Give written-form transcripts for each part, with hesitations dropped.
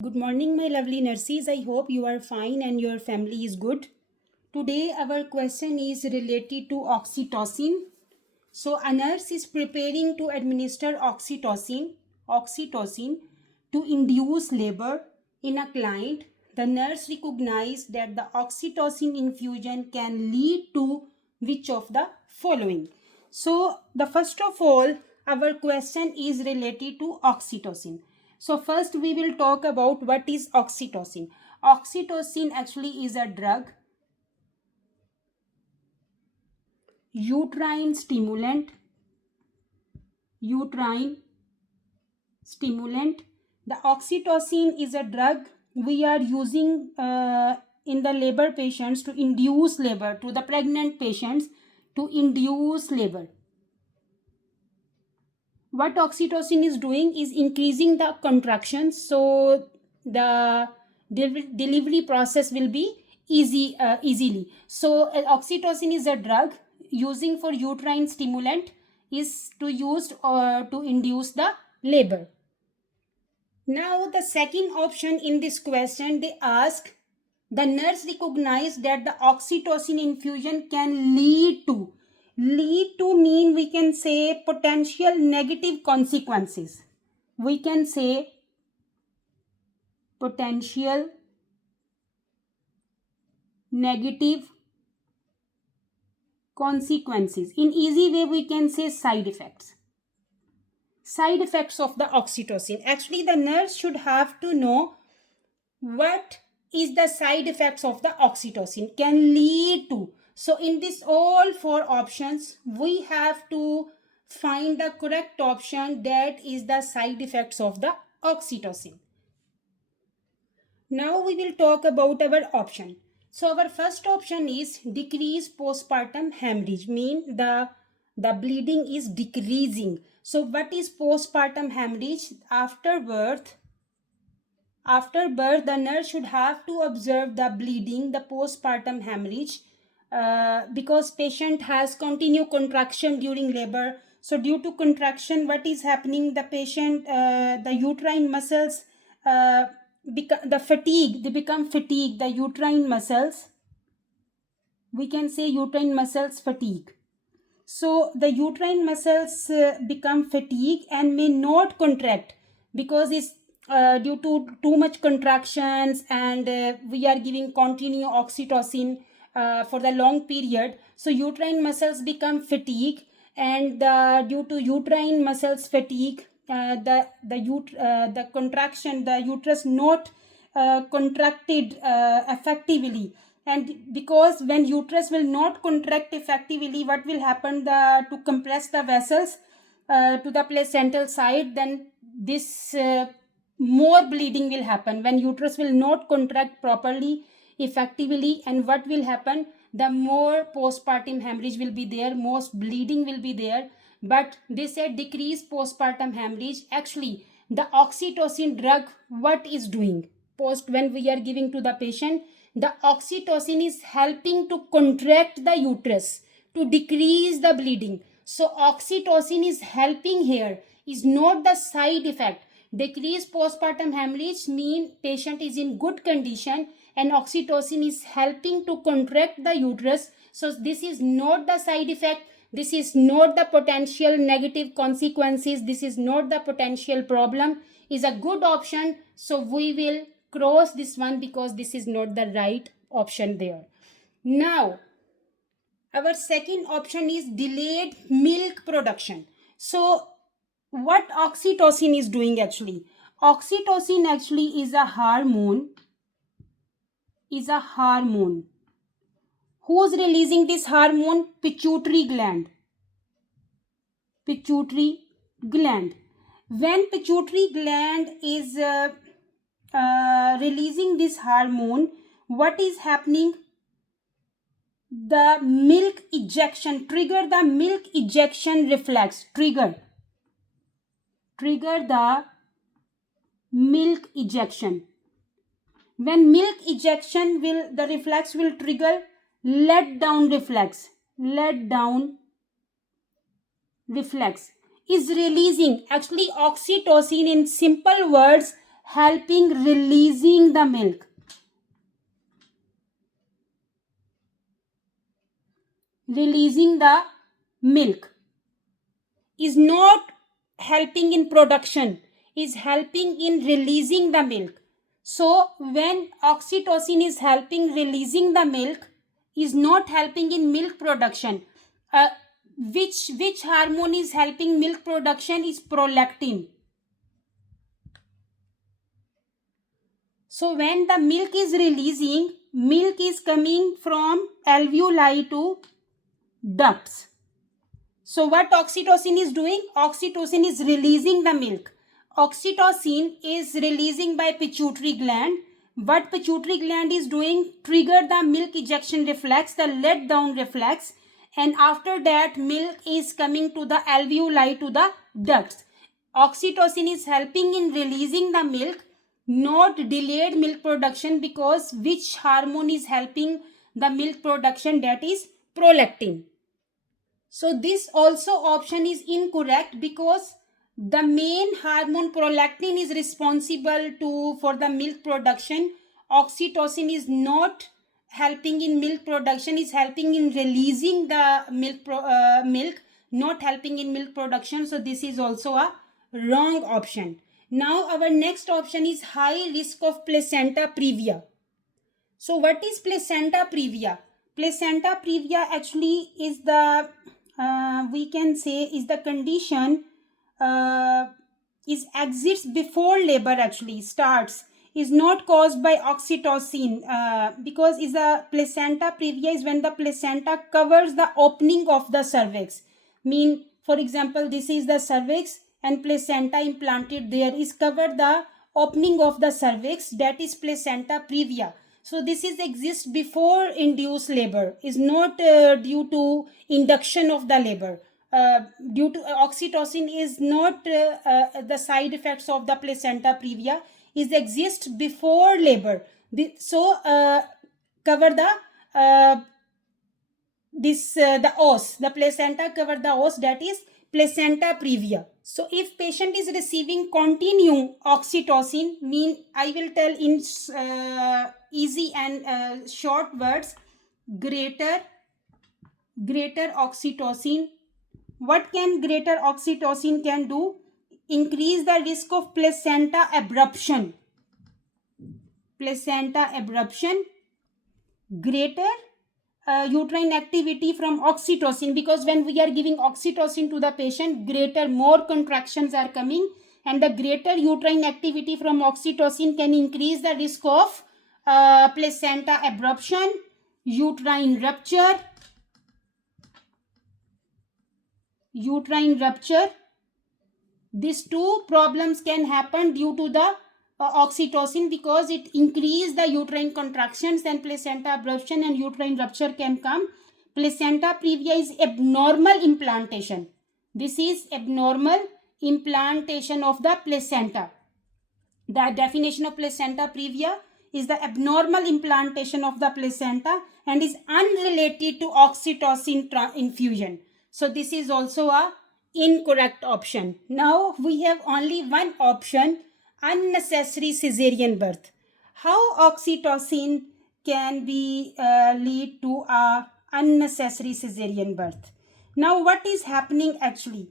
Good morning, my lovely nurses. I hope you are fine and your family is good. Today, our question is related to oxytocin. So, a nurse is preparing to administer oxytocin to induce labor in a client. The nurse recognized that the oxytocin infusion can lead to which of the following. So, the first of all, our question is related to oxytocin. So, first we will talk about what is oxytocin. Oxytocin actually is a drug, uterine stimulant, uterine stimulant. The oxytocin is a drug we are using in the labor patients to induce labor, to the pregnant patients to induce labor. What oxytocin is doing is increasing the contractions, so the delivery process will be easily. So oxytocin is a drug using for uterine stimulant is to use to induce the labor. Now the second option in this question, they ask, the nurse recognized that the oxytocin infusion can lead to mean we can say potential negative consequences. We can say potential negative consequences. In easy way we can say side effects. Side effects of the oxytocin. Actually the nurse should have to know what is the side effects of the oxytocin can lead to. So in this all four options we have to find the correct option that is the side effects of the oxytocin. Now we will talk about our option. So our first option is decrease postpartum hemorrhage, mean the bleeding is decreasing. So what is postpartum hemorrhage? After birth, the nurse should have to observe the bleeding, the postpartum hemorrhage, because patient has continued contraction during labor. So due to contraction, what is happening? The patient, the uterine muscles, they become fatigued. The uterine muscles, we can say uterine muscles fatigue. So the uterine muscles become fatigued and may not contract because it's due to too much contractions, and we are giving continuous oxytocin for the long period. So uterine muscles become fatigued, and due to uterine muscles fatigue, the contraction, the uterus not contracted effectively. And because when uterus will not contract effectively, what will happen, to compress the vessels to the placental side, then this more bleeding will happen when uterus will not contract properly effectively. And what will happen, the more postpartum hemorrhage will be there, most bleeding will be there. But they said decrease postpartum hemorrhage. Actually the oxytocin drug what is doing post, when we are giving to the patient, the oxytocin is helping to contract the uterus to decrease the bleeding. So oxytocin is helping here, is not the side effect. Decrease postpartum hemorrhage mean patient is in good condition and oxytocin is helping to contract the uterus. So this is not the side effect, this is not the potential negative consequences, this is not the potential problem, is a good option. So we will cross this one because this is not the right option there. Now our second option is delayed milk production. So what oxytocin is doing actually? Oxytocin actually is a hormone, who's releasing this hormone? Pituitary gland. When pituitary gland is releasing this hormone, what is happening? The milk ejection, trigger the milk ejection reflex, trigger the milk ejection. When milk ejection will, the reflex will trigger let down reflex is releasing. Actually oxytocin in simple words helping releasing the milk. Releasing the milk is not helping in production, is helping in releasing the milk. So when oxytocin is helping releasing the milk, is not helping in milk production. Which hormone is helping milk production is prolactin. So when the milk is releasing, milk is coming from alveoli to ducts. So what oxytocin is doing? Oxytocin is releasing the milk. Oxytocin is releasing by pituitary gland. What pituitary gland is doing? Trigger the milk ejection reflex, the let down reflex, and after that milk is coming to the alveoli to the ducts. Oxytocin is helping in releasing the milk, not delayed milk production, because which hormone is helping the milk production? That is prolactin. So this also option is incorrect, because the main hormone prolactin is responsible for the milk production. Oxytocin is not helping in milk production, is helping in releasing the milk, not helping in milk production. So this is also a wrong option. Now our next option is high risk of placenta previa. So what is placenta previa? Placenta previa actually is the we can say is the condition is exits before labor actually starts, is not caused by oxytocin, because is a placenta previa is when the placenta covers the opening of the cervix. Mean, for example, this is the cervix and placenta implanted there, is covered the opening of the cervix, that is placenta previa. So this is exists before induced labor, is not due to induction of the labor. Due to oxytocin is not the side effects of the placenta previa, is exist before labor. So cover the the os, the placenta cover the os, that is placenta previa. So if patient is receiving continue oxytocin, mean I will tell in easy and short words, greater oxytocin. What can greater oxytocin can do? Increase the risk of placenta abruption. Placenta abruption. Greater uterine activity from oxytocin, because when we are giving oxytocin to the patient, greater more contractions are coming, and the greater uterine activity from oxytocin can increase the risk of placenta abruption, uterine rupture. These two problems can happen due to the oxytocin, because it increase the uterine contractions, and placenta abruption and uterine rupture can come. Placenta previa is abnormal implantation. This is abnormal implantation of the placenta. The definition of placenta previa is the abnormal implantation of the placenta and is unrelated to oxytocin infusion. So this is also a incorrect option. Now we have only one option, unnecessary cesarean birth. How oxytocin can be lead to a unnecessary cesarean birth? Now what is happening actually?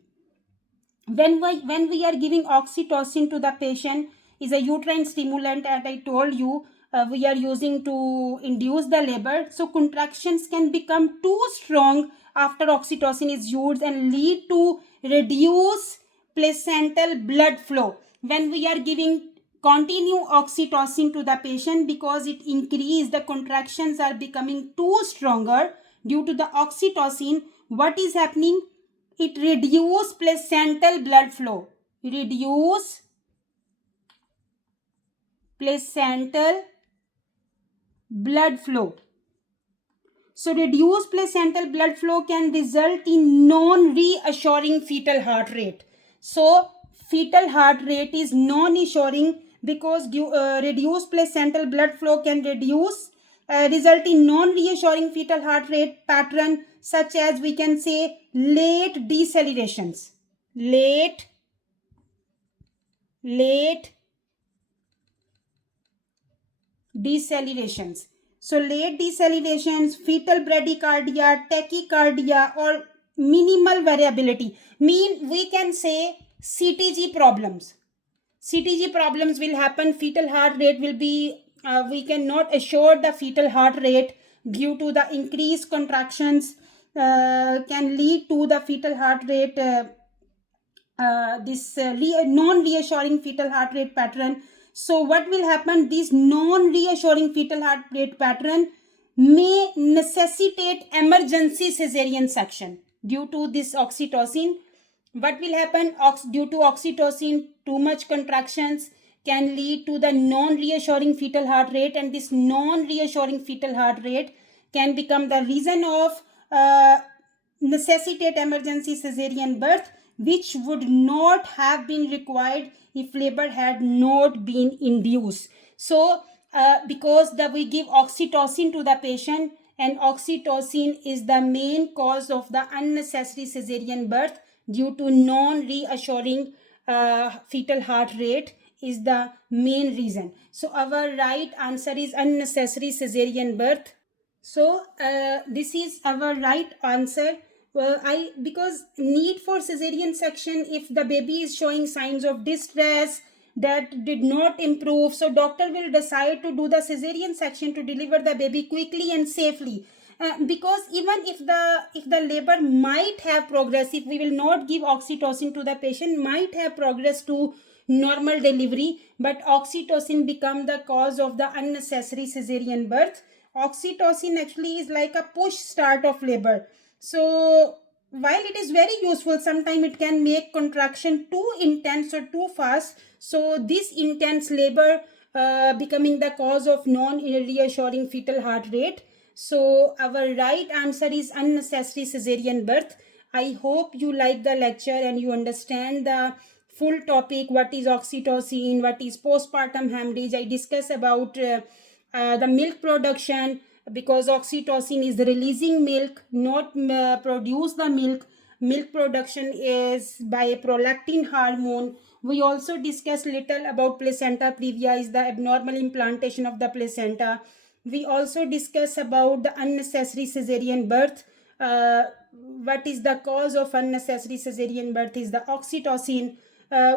When we are giving oxytocin to the patient, is a uterine stimulant, and I told you we are using to induce the labor. So contractions can become too strong after oxytocin is used and lead to reduce placental blood flow. When we are giving continue oxytocin to the patient, because it increase, the contractions are becoming too stronger due to the oxytocin, what is happening? It reduce placental blood flow. Reduce placental blood flow. So reduced placental blood flow can result in non-reassuring fetal heart rate. So fetal heart rate is non-assuring, because reduced placental blood flow can result in non-reassuring fetal heart rate pattern, such as we can say late decelerations. Late decelerations. So late decelerations, fetal bradycardia, tachycardia, or minimal variability mean we can say CTG problems. CTG problems will happen. Fetal heart rate will be, we cannot assure the fetal heart rate due to the increased contractions, can lead to the fetal heart rate, this non-reassuring fetal heart rate pattern. So what will happen? This non-reassuring fetal heart rate pattern may necessitate emergency cesarean section due to this oxytocin. What will happen? Due to oxytocin, too much contractions can lead to the non-reassuring fetal heart rate, and this non-reassuring fetal heart rate can become the reason of necessitate emergency cesarean birth, which would not have been required if labor had not been induced. So because we give oxytocin to the patient, and oxytocin is the main cause of the unnecessary cesarean birth due to non-reassuring fetal heart rate is the main reason. So our right answer is unnecessary cesarean birth. So this is our right answer. Because need for cesarean section if the baby is showing signs of distress that did not improve, so doctor will decide to do the cesarean section to deliver the baby quickly and safely. Because even if the labor might have progressed, if we will not give oxytocin to the patient, might have progressed to normal delivery, but oxytocin become the cause of the unnecessary cesarean birth. Oxytocin actually is like a push start of labor. So while it is very useful, sometimes it can make contraction too intense or too fast. So this intense labor becoming the cause of non-reassuring fetal heart rate. So our right answer is unnecessary cesarean birth. I hope you like the lecture and you understand the full topic. What is oxytocin? What is postpartum hemorrhage? I discuss about the milk production, because oxytocin is releasing milk, not produce the milk. Milk production is by prolactin hormone. We also discussed little about placenta previa, is the abnormal implantation of the placenta. We also discuss about the unnecessary cesarean birth. What is the cause of unnecessary cesarean birth is the oxytocin.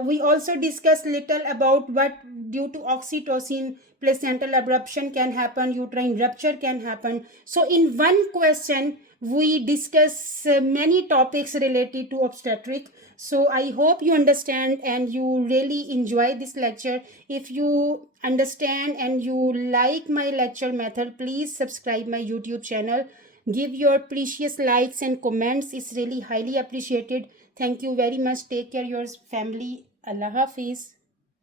We also discussed little about what due to oxytocin placental abruption can happen, uterine rupture can happen. So in one question we discuss many topics related to obstetric. So I hope you understand and you really enjoy this lecture. If you understand and you like my lecture method, please subscribe my YouTube channel. Give your precious likes and comments. It's really highly appreciated. Thank you very much. Take care of your family. Allah Hafiz.